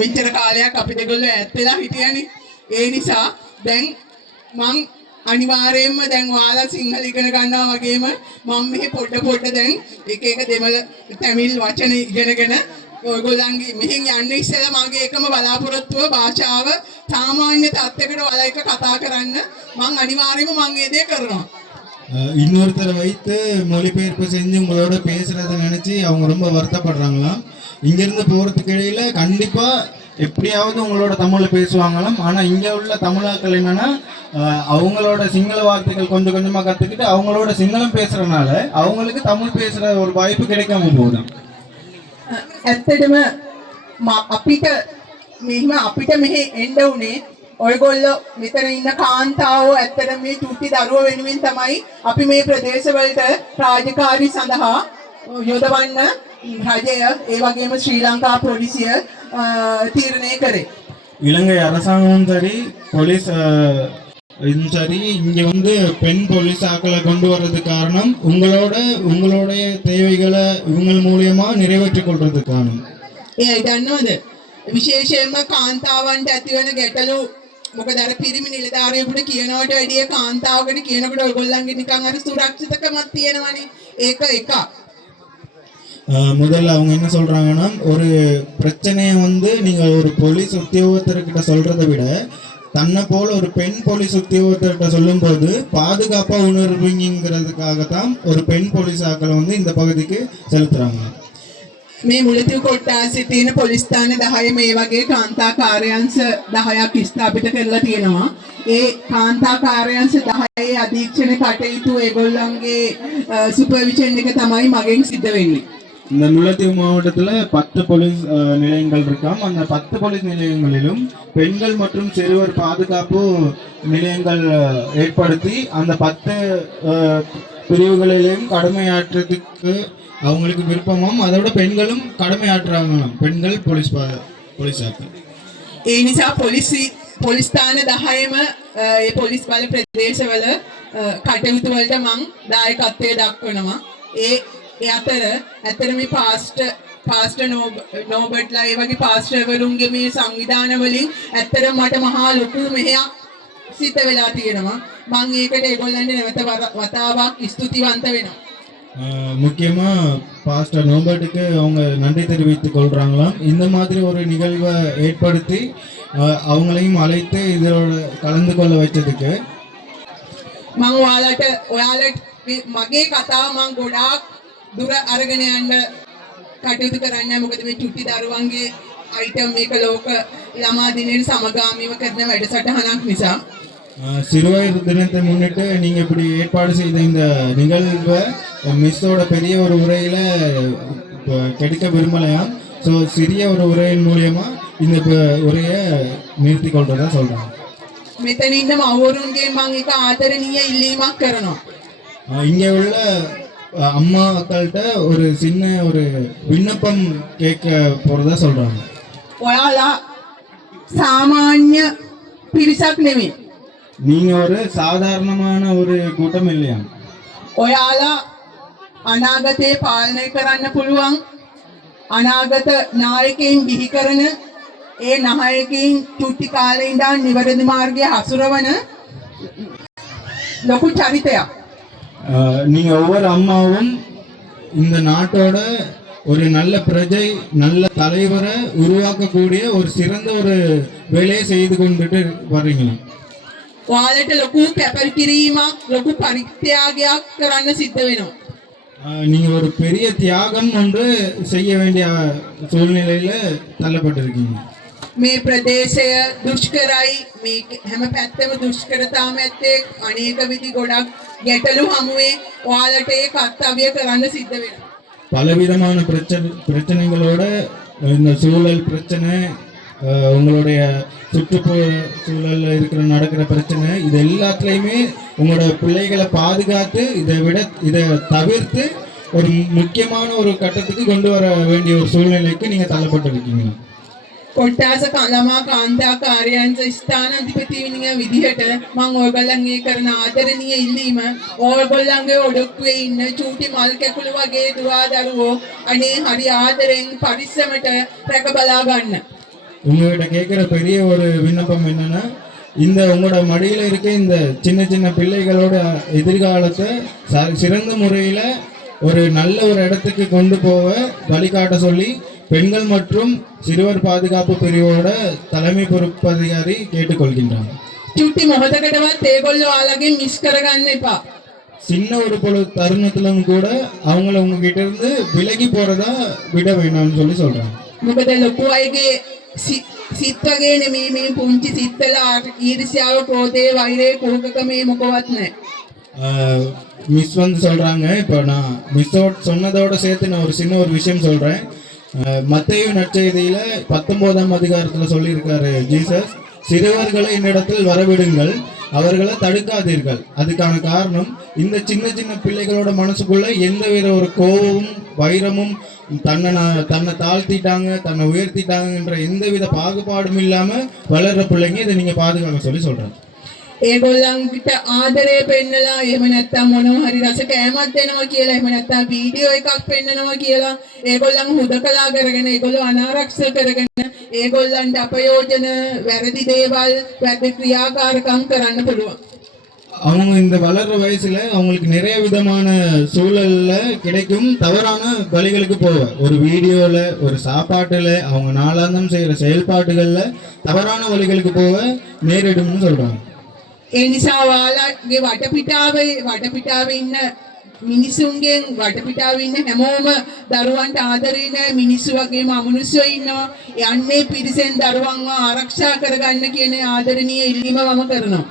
මෙච්චර කාලයක් අපිට ඒගොල්ලෝ ඈත් වෙලා හිටියානේ. ඒ නිසා දැන් මං අනිවාර්යයෙන්ම දැන් ඔයාලා සිංහල ඉගෙන ගන්නවා වගේම මම මෙහි පොඩ දැන් එක දෙමළ තමිල් වචන ඉගෙනගෙන ඔයගොල්ලන්ගේ මෙහෙන් යන්න ඉස්සෙල්ලා මගේ එකම බලාපොරොත්තුව භාෂාව සාමාන්‍ය තත්යකට ඔයාලා එක කතා කරන්න මං අනිවාර්යයෙන්ම මං ඒ දේ කරනවා. இன்னொருத்தரை வைத்து மொழிபெயர்ப்பு செஞ்சு உங்களோட பேசுறத நினைச்சு அவங்க ரொம்ப வருத்தப்படுறாங்களாம். இங்கிருந்து போறதுக்கு இடையில கண்டிப்பா எப்படியாவது உங்களோட தமிழ்ல பேசுவாங்களாம். ஆனா இங்க உள்ள தமிழாக்கள் என்னன்னா அவங்களோட சிங்கள வார்த்தைகள் கொஞ்சம் கொஞ்சமா கத்துக்கிட்டு அவங்களோட சிங்களம் பேசுறதுனால அவங்களுக்கு தமிழ் பேசுற ஒரு வாய்ப்பு கிடைக்காம போகுது. ඇත්තටම අපිට මෙහෙ එන්න උනේ ඔයගොල්ලෝ මෙතන ඉන්න කාන්තාවෝ ඇත්තට මේ චුටි දරුවෝ වෙනුවෙන් තමයි අපි මේ ප්‍රදේශවලට රාජකාරී සඳහා යොදවන්න රජය ඒ වගේම ශ්‍රී ලංකා පොලිසිය තීරණය කරේ. இலங்கை அரசாங்கமும் சரி போலீஸ் சரி இங்க வந்து பெண் போலீஸ் ஆக்களை கொண்டு வர்றது காரணம் உங்களுடைய தேவைகளை இவங்க மூலியமா நிறைவேற்றிக் கொள்றதுக்கு காரணம். ඒ දන්නවද විශේෂයෙන්ම කාන්තාවන්ට ඇතිවන ගැටලු මොකද අර පිරිමි නිලධාරියෙකුට කියනවට වැඩිය කාන්තාවකට කියනකොට ඔයගොල්ලන්ගේ නිකන් අර සුරක්ෂිතකමක් තියෙනවනේ ඒක එක. முதல்ல அவங்க என்ன சொல்றாங்கன்னா ஒரு பிரச்சனையை வந்து நீங்க ஒரு போலீஸ் உத்தியோகத்தர்கிட்ட சொல்றதை விட தன்னை போல ஒரு பெண் போலீஸ் உத்தியோகத்தர்கிட்ட சொல்லும் போது பாதுகாப்பா உணர்வீங்கிறதுக்காகத்தான் ஒரு பெண் போலீஸ் ஆக்களை வந்து இந்த பகுதிக்கு செலுத்துறாங்க. මේ මුලතිව් කොට්ටාසේ තියෙන පොලිස් ස්ථාන 10 මේ වගේ කාන්තා කාර්යාංශ 10ක් ස්ථාපිත කරලා තියෙනවා. ඒ කාන්තා කාර්යාංශ 10 අධීක්ෂණ කටයුතු ඒගොල්ලන්ගේ සුපර්විෂන් එක තමයි මගෙන් සිද්ධ වෙන්නේ. இந்த முல்லைத்தீவு மாவட்டத்தில் 10 போலீஸ் நிலையங்கள் இருக்காம். அந்த 10 போலீஸ் நிலையங்களிலும் பெண்கள் மற்றும் சிறுவர் பாதுகாப்பு நிலையங்கள் ஏற்படுத்தி அந்த 10 பிரிவுகளிலும் கடமையாற்றுறதுக்கு அவங்களுக்கு விருப்பமும் அதோட பெண்களும் கடமையாற்றுறாங்களாம். பெண்கள் போலீஸாக்கள். ඒ නිසා පොලිස් ස්ථාන 10ම ඒ පොලිස් බල ප්‍රදේශවල කටයුතු වලට මම දායකත්වයේ දක්වනවා. ඒ අතර ඇත්තට මේ පාස්ටර් නෝබර්ට්ලා ඒ වගේ පාස්ටර්වරුන්ගේ මේ සංවිධාන වලින් ඇත්තට මට මහා ලොකු මෙහෙයක් සිද්ධ වෙලා තියෙනවා. මම ඒකට ඒගොල්ලන්ට නැවත වතාවක් ස්තුතිවන්ත වෙනවා. முக்கியமா பாஸ்டர் நோபர்ட்டுக்கு அவங்க நன்றி தெரிவித்துக் கொள்றாங்களாம். இந்த மாதிரி ஒரு நிகழ்வை ஏற்படுத்தி அவங்களையும் அழைத்து இதோட கலந்து கொள்ள வச்சதுக்கு. මම ඔයාලට මගේ කතාව මම ගොඩාක් දුර අරගෙන යන්න කටයුතු කරන්නේ. මොකද මේ චුටි දරුවන්ගේ අයිටම් මේක ලෝක ළමා දිනේට සමගාමීව කරන වැඩසටහනක් නිසා. சிறுவயது தினத்தை முன்னிட்டு நீங்க இப்படி ஏற்பாடு செய்த இந்த நிகழ்வை மிஸ்ஸோட பெரிய ஒரு உரையில கெடுக்க விரும்பலையாம். ஸோ சிறிய ஒரு உரையின் மூலியமா இந்த உரையை நிறுத்தி கொள்றதா சொல்றாங்க. මෙතන ඉන්න මවුරුන්ගේ මම එක ආදරණීය ඉල්ලීමක් කරනවා. இங்க உள்ள அம்மா மக்கள்கிட்ட ஒரு சின்ன ஒரு விண்ணப்பம் கேட்க போறதா சொல்றாங்க. ඔයාලා සාමාන්‍ය පිරිසක් නෙමෙයි. நீங்க ஒரு சாதாரணமான ஒரு கூட்டம் இல்லையா. ඔයාලා අනාගතේ පාලනය කරන්න පුළුවන් අනාගත නායකයින් බිහි කරන ඒ නායකයින් චුටි කාලේ ඉඳන් නිවැරදි මාර්ගයේ හසුරවන ලොකු චරිතයක්. நீங்க ஒவ்வொரு அம்மாவும் இந்த நாட்டோட ஒரு நல்ல பிரஜை நல்ல தலைவரை உருவாக்கக்கூடிய ஒரு சிறந்த ஒரு வேலையை செய்து கொண்டுட்டு வர்றீங்களா. ඔයාලට ලොකු කැපකිරීමක් ලොකු පරිත්‍යාගයක් කරන්න සිද්ධ වෙනවා. நீங்க ஒரு பெரிய தியாகம் ஒன்று செய்ய வேண்டிய சூழ்நிலையில தள்ளப்பட்டிருக்கீங்க. මේ ප්‍රදේශය දුෂ්කරයි. මේ හැම පැත්තෙම දුෂ්කරතාම ඇත්තේ අනේක විදි ගොඩක් ගැටලු හමුවේ ඔයාලට ඒ කර්තව්‍ය කරන්න සිද්ධ වෙනවා. பலவிதமான பிரச்சனைகளோட இந்த சூழல் பிரச்சனை உங்களுடைய சுற்றுப்புற சூழல்ல நடக்கிற பிரச்சனை இது எல்லாத்துலேயுமே உங்களோட பிள்ளைகளை பாதுகாத்து இதை தவிர்த்து ஒரு முக்கியமான ஒரு கட்டத்துக்கு கொண்டு வர வேண்டிய ஒரு சூழ்நிலைக்கு நீங்க தள்ளப்பட்டிருக்கீங்க. කොට්ටාස ළමා කාන්තා කාර්යාංශ ස්ථානාධිපතිනිය විදිහට මම ඔයගොල්ලන්ගේ කරන ආදරණීය ඉල්ලීම ඔයගොල්ලන්ගේ ඔඩොක්කුවේ ඉන්න චූටි මල් කැකුළු වගේ දුවා දරුවෝ අනේ හරි ආදරෙන් පරිස්සමට රැක බලා ගන්න. உங்ககிட்ட கேட்குற பெரிய ஒரு விண்ணப்பம் என்னன்னா, இந்த உங்களோட மடியில் இருக்க இந்த சின்ன சின்ன பிள்ளைகளோட எதிர்காலத்தை சிறந்த முறையில் ஒரு நல்ல ஒரு இடத்துக்கு கொண்டு போக வழிகாட்ட சொல்லி பெண்கள் மற்றும் சிறுவர் பாதுகாப்பு பிரிவோட தலைமை பொறுப்பு அதிகாரி கேட்டுக்கொள்கின்றாங்க. චුට්ටි මොහොතකටවත් ඒගොල්ලෝ ඔයාලගෙන් මිස් කරගන්න එපා. சின்ன ஒரு தருணத்திலும் கூட அவங்கள உங்ககிட்ட இருந்து விலகி போறதா விட வேணாம்னு சொல்லி சொல்றாங்க. මොකද ලොකු අයගේ සිත් වගේ නෙමේ මේ පුංචි සිත්වල ඊර්ෂ්‍යාව, ක්‍රෝධය, වෛරය, කුහකකමේ මොකවත් නැහැ. மிஸ் வந்து சொல்றாங்க, இப்போ நான் சொன்னதோட சேர்த்து நான் ஒரு சின்ன ஒரு விஷயம் சொல்றேன். மத்தேயு நற்செய்தியில 19ஆம் அதிகாரத்துல சொல்லியிருக்காரு ஜீசஸ், சிறுவர்களை என்னிடத்தில் வரவிடுங்கள், அவர்களை தடுக்காதீர்கள். அதுக்கான காரணம், இந்த சின்ன சின்ன பிள்ளைகளோட மனசுக்குள்ள எந்தவித ஒரு கோபமும் வைரமும் தன்னை தாழ்த்திட்டாங்க, தன்னை உயர்த்திட்டாங்கன்ற எந்தவித பாகுபாடும் இல்லாம வளர்ற பிள்ளைங்க இதை நீங்க பாதுகாக்க சொல்லி சொல்றாங்க. ඒගොල්ලන්ට ආදරය පෙන්නලා, එහෙම නැත්නම් මොනවා හරි රස කෑමක් දෙනවා කියලා, එහෙම නැත්නම් වීඩියෝ එකක් පෙන්නනවා කියලා ඒගොල්ලන් හුදකලා කරගෙන, ඒගොල්ලෝ අනාරක්ෂිත කරගෙන, ඒගොල්ලන්ට අපයෝජන, වැරදි දේවල්, වැරදි ක්‍රියාකාරකම් කරන්න පුළුවන්. அவங்க இந்த வளர்ற வயசுல அவங்களுக்கு நிறைய விதமான சூழல்ல கிடைக்கும் தவறான வழிகளுக்கு போவ, ஒரு வீடியோல, ஒரு சாப்பாட்டுல, அவங்க நாளாந்தம் செய்யற செயல்பாட்டுகள்ல தவறான வழிகளுக்கு போக நேரிடும்னு சொல்றாங்க. ඒ නිසා ඔයාලගේ වටපිටාවේ ඉන්න මිනිසුන්ගෙන්, වටපිටාවේ ඉන්න හැමෝම දරුවන්ට ආදරේ නැහැ, මිනිස්සු වගේම අමනුෂ්‍යෝ ඉන්නවා. යන්නේ පිරිසෙන් දරුවන්ව ආරක්ෂා කරගන්න කියන ආදරණීය ඉල්ලීම මම කරනවා.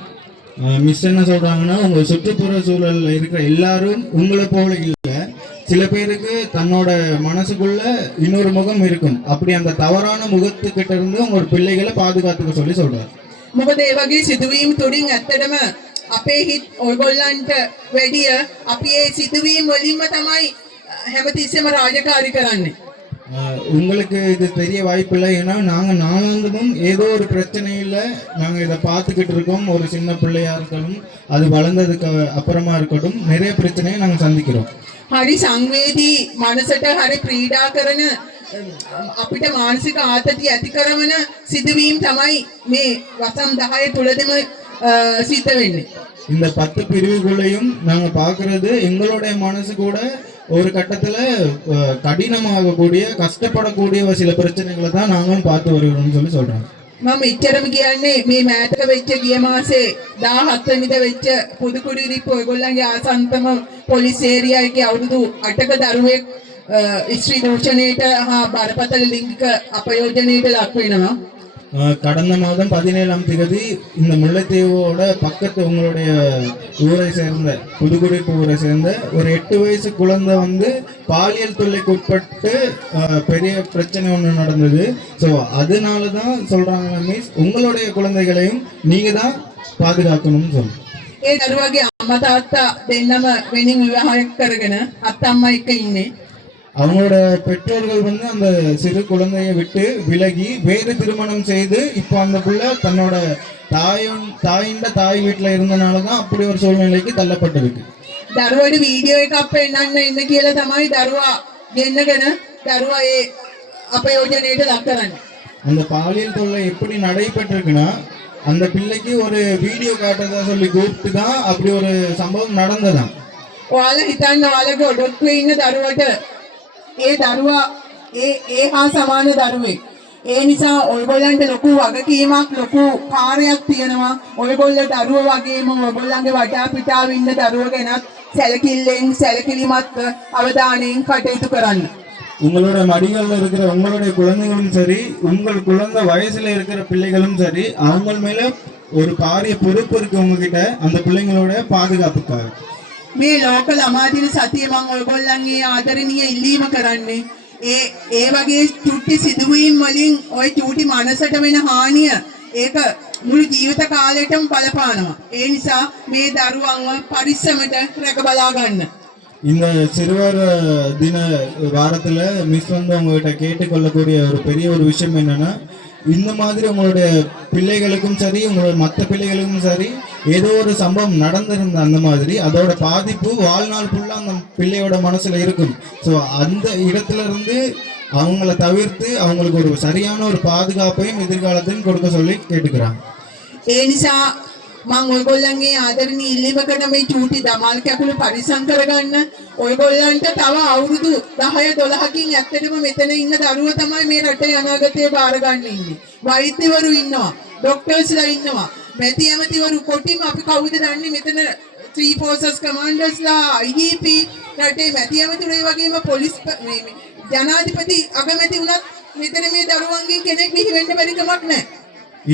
மிஸ் என்ன சொல்றாங்கன்னா, உங்க சுற்றுப்புற சூழல்ல இருக்கிற எல்லாரும் உங்களை போல இல்லை. சில பேருக்கு தன்னோட மனசுக்குள்ள இன்னொரு முகம் இருக்கும். அப்படி அந்த தவறான முகத்துக்கிட்ட இருந்து உங்க பிள்ளைகளை பாதுகாத்துக்க சொல்லி சொல்றாரு. මොකද ඒ වගේ සිදුවීම් තුලින් ඇත්තටම අපේ හිත් ඔයගොල්ලන්ට වැඩිය අපි ඒ සිදුවීම් වලින්ම තමයි හැමතිස්සෙම රාජකාරී කරන්නේ. உங்களுக்கு இது தெரிய வாய்ப்பில்லை. ஏன்னா நாங்கள் நாளாந்தமும் ஏதோ ஒரு பிரச்சனையில் நாங்கள் இதை பார்த்துக்கிட்டு இருக்கோம். ஒரு சின்ன பிள்ளையா இருக்கட்டும், அது வளர்ந்ததுக்கு அப்புறமா இருக்கட்டும், நிறைய பிரச்சனையை நாங்கள் சந்திக்கிறோம். හරි සංවේදී මනසට හරි ප්‍රීඩා කරන, අපිට මානසික ආතතිය ඇති කරන සිදුවීම් තමයි මේ වසම් 10 තුලදම සිද්ධ වෙන්නේ. இந்த 10 பிரிவுகளையும் நாங்கள் பார்க்கறது எங்களுடைய மனசு கூட ஒரு கட்டத்துல கடினமாகக்கூடிய, கஷ்டப்படக்கூடிய சில பிரச்சனைகளை தான் நாங்களும் பார்த்து வருகிறோம்னு சொல்லி சொல்றாங்க. මම ඉච්චරම කියන්නේ මේ මෑතක වෙච්ච ගිය මාසේ 17 වෙනිදා වෙච්ච පුදුකුඩිරිප්පු ඔයගොල්ලන්ගේ ආසන්නතම පොලිස් ඒරියා එකේ අවුරුදු 8ක දරුවෙක් ස්ත්‍රී දූෂණයට හා බරපතල ලිංගික අපයෝජනයට ලක් වෙනවා. கடந்த மாதம் 17ஆம் தேதி இந்த முல்லைத்தீவோட பக்கத்து உங்களுடைய ஊரை சேர்ந்த, புதுக்குடியிருப்பு ஊரை சேர்ந்த ஒரு 8 வயசு குழந்தை வந்து பாலியல் தொல்லைக்கு உட்பட்டு பெரிய பிரச்சனை ஒன்று நடந்தது. ஸோ அதனால தான் சொல்றாங்க மிஸ், உங்களுடைய குழந்தைகளையும் நீங்க தான் பாதுகாக்கணும்னு சொல்லுங்க. ඒ දරුවගේ අම්මා තාත්තා දෙන්නම වෙනින් විවාහයක් කරගෙන අත්තම්මා එක්ක ඉන්නේ. அவங்களோட பெற்றோர்கள் வந்து அந்த சிறு குழந்தையை விட்டு விலகி வேறு திருமணம் செய்து இப்போ அந்த பிள்ளை தன்னோட தாய் வீட்டில் இருந்தனால தான் அப்படி ஒரு சூழ்நிலைக்கு தள்ளப்பட்டிருக்கு. දරුවට වීඩියෝ එකක් පෙන්නන්න එන්න කියලා තමයි දරුවා ගෙන්නගෙන දරුවා ඒ අපයෝජනයට ලක් කරන්නේ. அந்த பாலியல் தொல்லை எப்படி நடைபெற்றிருக்குன்னா, அந்த பிள்ளைக்கு ஒரு வீடியோ காட்டுறதா சொல்லி கூப்பிட்டு தான் அப்படி ஒரு சம்பவம் நடந்ததாம். ඔයාලා හිතන්න ඔයාලගේ ඔඩොක්කුවේ ඉන්න දරුවට ඒ දරුවා ඒ හා සමාන දරුවෙක්. ඒ නිසා ඔයගොල්ලන්ට ලොකු වගකීමක්, ලොකු කාර්යයක් තියෙනවා. ඔයගොල්ලෝ දරුවෝ වගේම ඔයගොල්ලන්ගේ වටාපිටාවේ ඉන්න දරුවෝ ගැනත් සැලකිල්ලෙන්, සැලකිලිමත් අවධානයෙන් කටයුතු කරන්න. உங்களோட மடிகளில் இருக்கிற உங்களுடைய குழந்தைகளும் சரி, உங்கள் குழந்தை வயசுல இருக்கிற பிள்ளைகளும் சரி, அவங்க மேல ஒரு பாரிய பொறுப்பு இருக்கு உங்ககிட்ட, அந்த பிள்ளைங்களோட பாதுகாப்புக்காக. මේ ලෝක ළමා දින සතියේ මම ඔයගොල්ලන්ගේ ආදරණීය ඉල්ලීම කරන්නේ ඒ වගේ චුට්ටි සිදුවීම් වලින් ওই චුටි මනසට වෙන හානිය ඒක මුළු ජීවිත කාලයටම බලපානවා. ඒ නිසා මේ දරුවන්ව පරිස්සමට රැක බලා ගන්න. இந்த சிறுவர் தின வாரத்துல மிஸ் வந்து உங்ககிட்ட கேட்டுக்கொள்ளக்கூடிய ஒரு பெரிய ஒரு விஷயம் என்னன்னா, இந்த மாதிரி உங்களுடைய பிள்ளைகளுக்கும் சரி, உங்களோட மற்ற பிள்ளைகளுக்கும் சரி, ஏதோ ஒரு சம்பவம் நடந்திருந்த அந்த மாதிரி அதோட பாதிப்பு வாழ்நாள் ஃபுல்லாக அந்த பிள்ளையோட மனசுல இருக்கும். ஸோ அந்த இடத்துல இருந்து அவங்கள தவிர்த்து அவங்களுக்கு ஒரு சரியான ஒரு பாதுகாப்பையும் எதிர்காலத்தையும் கொடுக்க சொல்லி கேட்டுக்கிறாங்க. ඒ නිසා මම ඔයගොල්ලන්ගේ ආදරණීය ඉල්ලීමකට මේ චූටි දමල් කැකුළු පරිසම් කරගන්න ඔයගොල්ලන්ට තව අවුරුදු 10 12කින් ඇත්තටම මෙතන ඉන්න දරුවෝ තමයි මේ රටේ අනාගතය බාර ගන්න ඉන්නේ. වෛද්‍යවරු ඉන්නවා, ડોක්ටර්ස්ලා ඉන්නවා, මැති ඇමතිවරු කොටිම අපි කවුද දන්නේ මෙතන 3 forces commanders ලා IGP රටේ මැති ඇමතිවරු ඒ වගේම පොලිස් මේ ජනාධිපති අගමැති උනත් මෙතන මේ දරුවන්ගෙන් කෙනෙක් බිහි වෙන්න බැරි කමක් නැහැ.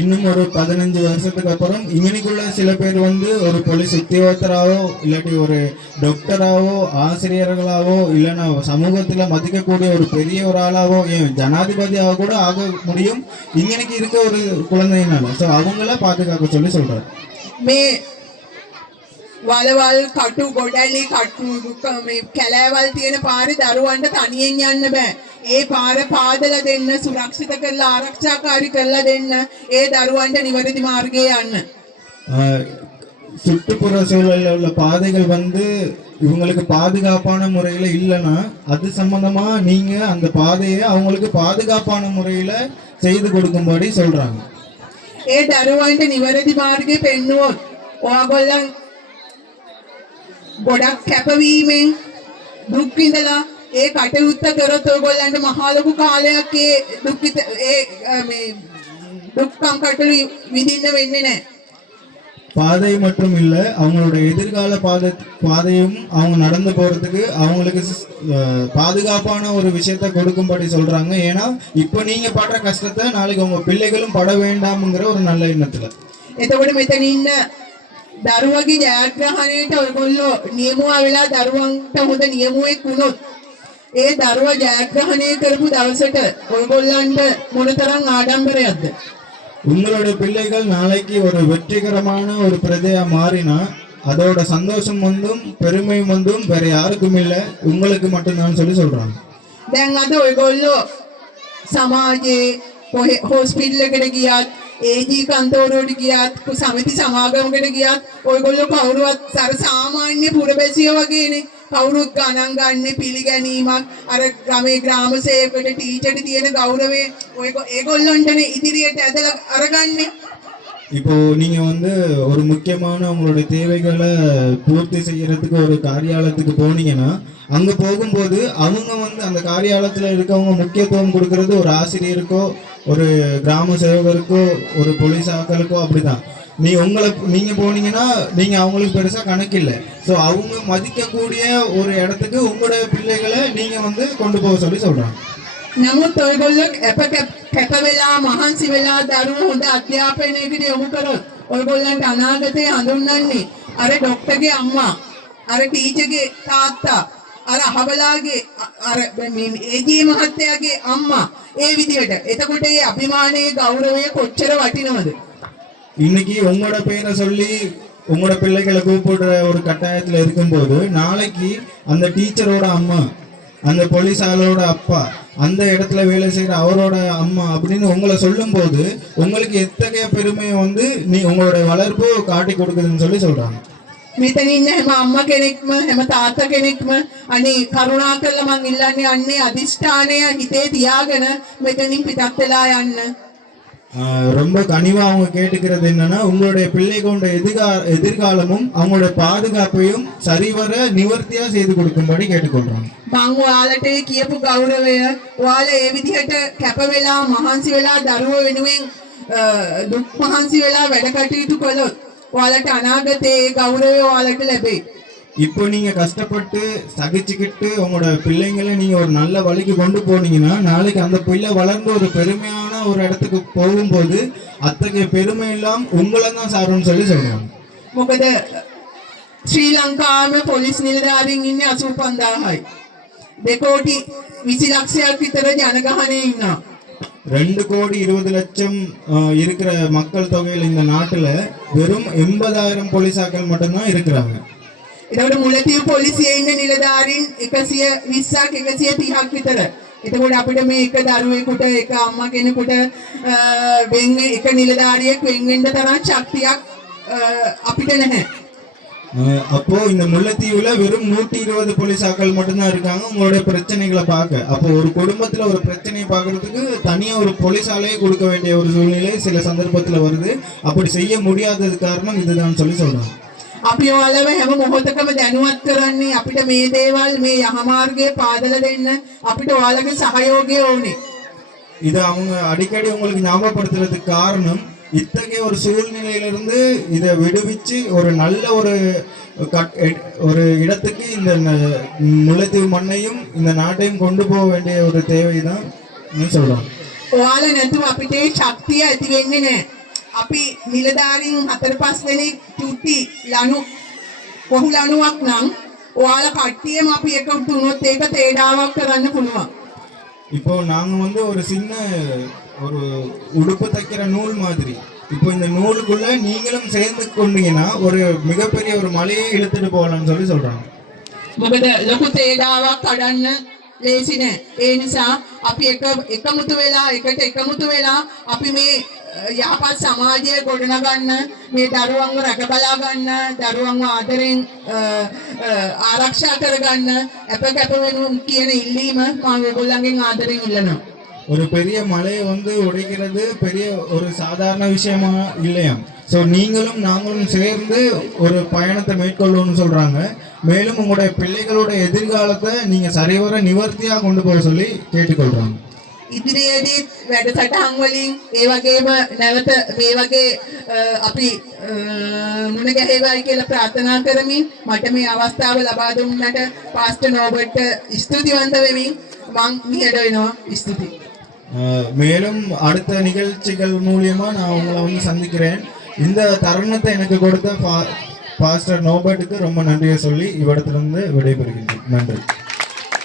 இன்னும் ஒரு 15 வருஷத்துக்கு அப்புறம் இங்கனிக்குள்ள சில பேர் வந்து ஒரு போலீஸ் உத்தியோகத்தராவோ இல்லாட்டி ஒரு டாக்டராவோ ஆசிரியர்களாவோ இல்லைன்னா சமூகத்தில் மதிக்கக்கூடிய ஒரு பெரிய ஒரு ஆளாவோ ஏன் ஜனாதிபதியாக கூட ஆக முடியும் இங்கனைக்கு இருக்க ஒரு குழந்தையினால. ஸோ அவங்கள பாதுகாக்க சொல்லி சொல்றாரு. මේ වලවල් කටු ගොඩැලි කටු මේ කැලෑවල් තියෙන පාරේ දරුවන්ට තනියෙන් යන්න බෑ. ඒ පාර පාදලා දෙන්න, සුරක්ෂිත කරලා ආරක්ෂාකාරී කරලා දෙන්න, ඒ දරුවන්ට නිවැරදි මාර්ගයේ යන්න. சுற்றுப்புற சூழலில் உள்ள பாதைகள் வந்து இவங்களுக்கு பாதுகாப்பான முறையில் இல்லைன்னா அது சம்பந்தமா நீங்க அந்த பாதையை அவங்களுக்கு பாதுகாப்பான முறையில் செய்து கொடுக்கும்படி சொல்றாங்க. ඒ දරුවන්ට නිවැරදි මාර්ගය පෙන්නුවොත් ඔයගොල්ලන් ගොඩක් කැපවීමෙන් දුක් විඳලා ඒ කටයුත්ත කරොත් ඔයගොල්ලන්ට මහා ලොකු කාලයක් ඒ මේ දුක්ඛම් කටළු විඳින්න වෙන්නේ නැහැ. பாதை மட்டும் இல்ல அவங்களோட எதிர்கால பாதையும் அவங்க நடந்து போறதுக்கு அவங்களுக்கு பாதுகாப்பான ஒரு விஷயத்த கொடுக்கும்படி சொல்றாங்க. ஏன்னா இப்போ நீங்க படுற கஷ்டத்தை நாளைக்கு உங்க பிள்ளைகளும் பட வேண்டாம்ங்கிற ஒரு நல்ல எண்ணத்துல. එතකොට මෙතන ඉන්න දරුවගේ ජයග්‍රහණයට ඔයගොල්ලෝ නියමුවා වෙලා දරුවන්ට හොඳ නියමුවෙක් වුණොත් ඒ දරුවා ජයග්‍රහණය කරපු දවසට ඔයගොල්ලන්ට මොනතරම් ආඩම්බරයක්ද? உங்களோட பிள்ளைகள் நாளைக்கு ஒரு வெற்றிகரமான ஒரு பிரஜையா மாறினா அதோட சந்தோஷம் வந்தும் பெருமையும் வந்தும் வேற யாருக்கும் இல்லை, உங்களுக்கு மட்டும்தான் சொல்லி சொல்றாங்க. දැන් අද ඔයගොල්ලෝ සමාජයේ හොස්පිටල් එකට ගියත්, ඒජී කන්තෝරුවට ගියත්, සමිති සමාගමකට ගියත් ඔයගොල්ලෝ කවුරුවත් අර සාමාන්‍ය පුරබැසියෝ වගේනේ. කවුරුත් ගණන් ගන්න පිළිගැනීමක්, අර ගමේ ග්‍රාම සේවකට ටීචර්ට තියෙන ගෞරවය ඒගොල්ලන්ටනේ ඉදිරියට ඇදලා අරගන්නේ. இப்போ நீங்க வந்து ஒரு முக்கியமான உங்களுடைய தேவைகளை பூர்த்தி செய்யறதுக்கு ஒரு காரியாலயத்துக்கு போனீங்கன்னா அங்க போகும்போது அவங்க வந்து அந்த காரியாலயத்துல இருக்கவங்க முக்கியத்துவம் கொடுக்கறது ஒரு ஆசிரியருக்கோ ஒரு கிராம சேவகருக்கோ ஒரு போலீஸ் ஆட்களுக்கோ அப்படிதான். நீங்க போனீங்கன்னா நீங்க அவங்களுக்கு பெருசா கணக்கு இல்லை. ஸோ அவங்க மதிக்கக்கூடிய ஒரு இடத்துக்கு உங்களுடைய பிள்ளைகளை நீங்க வந்து கொண்டு போக சொல்லி சொல்றாங்க. නමුත් ඔයගොල්ලෝ කැප වෙලා මහන්සි වෙලා දරුවෝ හොඳ අධ්‍යාපනයකට යොමු කරොත් ඔයගොල්ලන්ට අනාගතේ හඳුන්වන්නේ අර ડોක්ටර්ගේ අම්මා, අර ටීචර්ගේ තාත්තා, අර අහවලාගේ අර මේ ඒජී මහත්තයාගේ අම්මා ඒ විදිහට. එතකොට මේ අභිමානයේ ගෞරවය කොච්චර වටිනවද? இன்னைக்கு உங்களோட பேரை சொல்லி உங்களோட பிள்ளைகளை கூப்பிடுற ஒரு கட்டாயத்துல இருக்கும்போது நாளைக்கு அந்த டீச்சரோட அம்மா, அந்த போலீஸாரோட அப்பா, அந்த இடத்துல வேலை செய்யற அவரோட அம்மா அப்படின்னு உங்களை சொல்லும் போது உங்களுக்கு எத்தகைய பெருமையை வந்து உங்களோட வளர்ப்பு காட்டி கொடுக்குதுன்னு சொல்லி சொல்றாங்க. මෙතන ඉන්න හැම අම්මා කෙනෙක්ම හැම තාත්තා කෙනෙක්ම අනේ කරුණා කරලා මං ඉල්ලන්නේ අන්නේ අදිෂ්ඨානය හිතේ තියාගෙන මෙතනින් පිටත් වෙලා යන්න. ரொம்ப கனிவா அவங்க கேட்டுக்கிறது என்னன்னா உங்களுடைய பிள்ளை கொண்ட எதிர்காலமும் அவங்களோட பாதுகாப்பையும் சரிவர நிவர்த்தியா செய்து கொடுக்கும்படி கேட்டுக்கொள்றாங்க. මං ඔයාලට කියපු ගෞරවය ඔයාලා ඒ විදිහට කැප වෙලා මහන්සි වෙලා දරුවෝ වෙනුවෙන් දුක් මහන්සි වෙලා වැඩ කටයුතු කළොත් ඔයාලට අනාගතේ ගෞරවය ඔයාලට ලැබෙයි. இப்போ நீங்க கஷ்டப்பட்டு சகிச்சுக்கிட்டு உங்களோட பிள்ளைங்களை நீங்க ஒரு நல்ல வழிக்கு கொண்டு போனீங்கன்னா நாளைக்கு அந்த பிள்ளை வளர்ந்து ஒரு பெருமையான ஒரு இடத்துக்கு போகும்போது அத்தகைய பெருமை எல்லாம் உங்களை தான் சாருன்னு சொல்லி சொல்றாங்க. මොකද ශ්‍රී ලංකාවේ පොලිස් නිලධාරීන් ඉන්නේ 85000යි. 2,20 ලක්ෂයක් විතර ජනගහනය ඉන්නවා. 2,20,00,000 இருக்கிற மக்கள் தொகையில் இந்த நாட்டுல வெறும் 80,000 போலீஸாக்கள் மட்டும்தான் இருக்கிறாங்க. එතකොට මුලතිව් පොලිසියේ ඉන්න නිලධාරීන් 120ක් 130ක් විතර. එතකොට අපිට මේ එක දරුවෙකුට එක අම්මා කෙනෙකුට වෙන් එක නිලධාරියෙක් වෙන් වෙන්න තරම් ශක්තියක් අපිට නැහැ. அப்போ இந்த முல்லைத்தீவுல வெறும் 120 போலீஸ் ஆட்கள் மட்டும்தான் இருக்காங்க உங்களுடைய பிரச்சனைகளை பார்க்க. அப்போ ஒரு குடும்பத்துல ஒரு பிரச்சனையை பார்க்கறதுக்கு தனியா ஒரு போலீஸாலேயே கொடுக்க வேண்டிய ஒரு சூழ்நிலை சில சந்தர்ப்பத்துல வருது. அப்படி செய்ய முடியாதது காரணம் இதுதான் சொல்றாங்க. අපි ඔයාලව හැම මොහොතකම දැනුවත් කරන්නේ අපිට මේ දේවල් මේ යහමාර්ගයේ පාදලා දෙන්න අපිට ඔයාලගේ සහයෝගය ඕනේ. இது அவங்க அடிக்கடி உங்களுக்கு ஞாபகப்படுத்துறதுக்கு காரணம் இத்தகைய ஒரு சூழ்நிலையிலிருந்து இதை விடுவிச்சு ஒரு நல்ல ஒரு இடத்துக்கு இந்த முல்லைத்தீவு மண்ணையும் இந்த நாட்டையும் கொண்டு போக வேண்டிய ஒரு தேவைதான் சொல்றோம். ඔයාලා නැතුව අපිට ඒ ශක්තිය ඇති වෙන්නේ නැහැ. අපි නිලධාරීන් 4-5 දෙනෙක් චුටි ලනු කොහු ලනුවක් නම් ඔයාලා කට්ටියම අපි එකතු වුණොත් ඒක තේඩාවක් කරන්න පුළුවන්. இப்போ நாங்க ஒரு சின்ன ஒரு உடுப்பு தைக்கிற நூல் மாதிரி இப்போ இந்த நூலுக்குள்ள நீங்களும் சேர்ந்து கொண்டீங்கன்னா ஒரு மிகப்பெரிய ஒரு மலையை இழுத்துட்டு போகலாம்னு சொல்றாங்க. මොකද ලොකු තේඩාවක් කඩන්න ලේසි නෑ. ඒ නිසා අපි එකමුතු වෙලා එකට එකමුතු වෙලා අපි මේ යහපත් සමාජය ගොඩනගන්න මේ දරුවන්ව රැකබලා ගන්න දරුවන්ව ආදරෙන් ආරක්ෂා කරගන්න අප කැප වෙනුම් කියන ඉල්ලීම මම ඔයගොල්ලන්ගෙන් ආදරෙන් ඉල්ලනවා. ஒரு பெரிய மலையை உடைக்கிறது பெரிய ஒரு சாதாரண விஷயமா இல்லையாம். ஸோ நீங்களும் நாங்களும் சேர்ந்து ஒரு பயணத்தை மேற்கொள்ளணும்னு சொல்றாங்க. மேலும் உங்களுடைய பிள்ளைகளோட எதிர்காலத்தை நீங்க சரிவர நிவர்த்தியா கொண்டு போக சொல்லி கேட்டுக்கொள்றாங்க. ඉදිරියේදී වැඩසටහන් වලින් ඒ වගේම නැවත මේ වගේ අපි මුණ ගැහෙවයි කියලා ප්‍රාර්ථනා කරමින් මට මේ අවස්ථාව ලබා දුන්නට පාස්ටර් නෝබර්ට් ස්තුතිවන්ත වෙමින් මම මෙහෙට වෙනවා. ස්තුතියි. மேலும் அடுத்த நிகழ்ச்சிகள் மூலியமா நான் உங்களை சந்திக்கிறேன். இந்த தருணத்தை எனக்கு கொடுத்த பாஸ்டர் நோபர்ட்டுக்கு ரொம்ப நன்றியை சொல்லி இவ்விடத்திலிருந்து விடைபெறுகின்றேன். நன்றி.